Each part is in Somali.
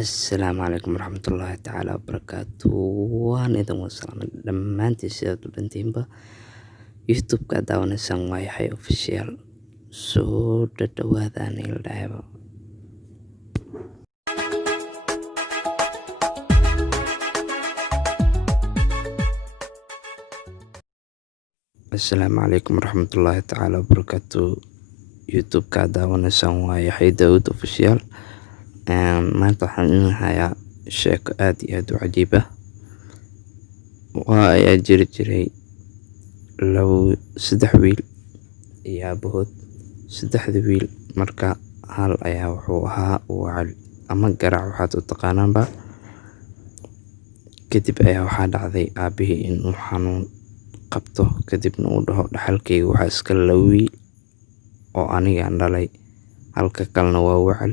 Assalaamu calaykum waraxmatullaahi tacaala wabarakaatuh. Waan idin wasalaamay dhammaantiin sidaad u dhantiinba. YouTube-ka aad daawanaysaan waa Yaxye Official. Soo dhadhawaada aniga la dhahayba. Assalaamu calaykum waraxmatullaahi tacaala wabarakaatuh. YouTube-ka aad daawanaysaan waa Yaxye Daawud Official. Maanta waxaan idin hayaa sheeko aad iyo aad u cajiib ah. Ayaa jiri jiray saddex wiil iyo aabahood. Saddexda wiil marka hal ayaa wuxuu ahaa wacal ama garac waxaad u taqaanaanba. Kadib ayaa waxaa dhacday aabihii inuu xanuun qabto, kadibna uu dhaho dhaxalkayga waxaa iska laba wiil oo aniga aan dhalay, halka kalena waa wacal.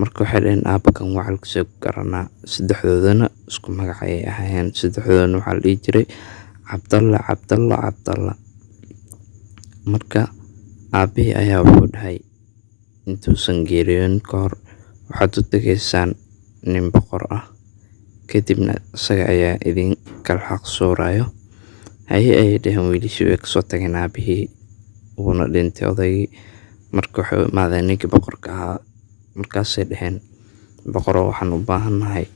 Marka waxay dhaheen aabakan wacalkiisa ku garanaa, saddexdoodana isku magac ayay ahaayeen. Saddexdoodana waxaa la dhihi jiray Cabdalla. Marka aabihii ayaa wuxuu dhahay intuusan geeriyoonin ka hor waxaad u tegaysaan nin boqor ah, kadibna isaga ayaa idin kala xaq soorayo. Haye ayay dhaheen wiilashii way kasoo tageen aabihii wuuna dhintay odaygii. Marka waxay u imaadeen ninkii boqorka ahaa, markaasay dhaheen boqoroo waxaan u baahannahay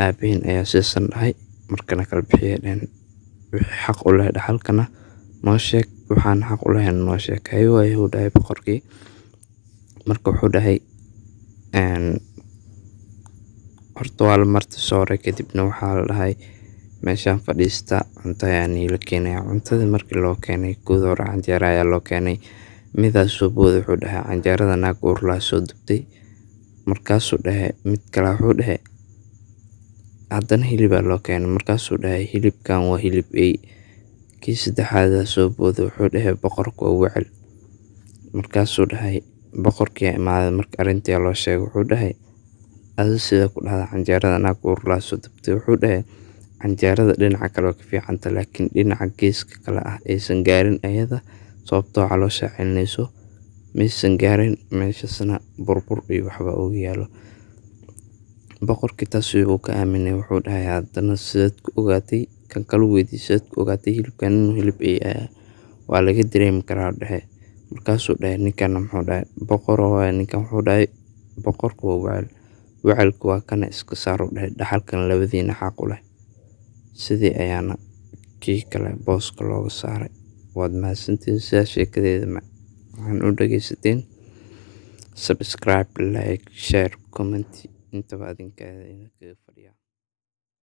aabihiin ayaa siisan dhahay, markana kala bixiyay dhaheen wixii xaq u leh dhaxalkana noo sheeg, waxaan xaq u lahayn noo sheeg. Haye ayuu dhahay boqorkii. Marka wuxuu dhahay horta waa la marti sooray, kadibna waxaa la dhahay meeshaan fadhiista, cunto ayaa niila keenaya. Cuntadii markii loo keenay guud hore canjeero ayaa loo keenay. Midaas soo booday wuxuu dhahay canjeerada naag uur laa soo dubtay. Markaasuu dhahay mid kale wuxuu dhahay haddana hilibaa loo keenay. Markaasuu dhahay hilibkan waa hilib eey. Kii saddexaad soo booday wuxuu dhahay boqorku waa wacal. Markaasuu dhahay boqorkii imaaday, marka arrintii loo sheegay wuxuu dhahay adiga sida ku dhahda canjeerada naag uur laa soo dubtay. Wuxuu dhahay canjeerada dhinaca kale waa ka fiicanta, laakiin dhinaca geeska kale ah aysan gaarin ayada, sababtoo caloosha celinayso maysan gaarin, meeshasna burbur iyo waxba ugu yaalo. Boqorkii taas wuu ka aaminay. Wuxuu dhahay haddana sidaad ku ogaatay, kan kale weydiisay sidaad ku ogaatay hilibkan inuu hilib eey ah, waa laga dareemi karaa dhahay. Markaasuu dhahay ninkan muxuu dhahay boqoroo waaye. Ninkan wuxuu dhahay boqorku waa wacal, wacalku waa kana iska saaro dhahay dhaxalkan labadiina xaq u leh. Sidii ayaana kii kale booska looga saaray. Waad mahadsantihiin sidaa sheekadeeda waxaan u dhageysateen. Subscribe, like, share, comment intaba adinka kaga fadhiya.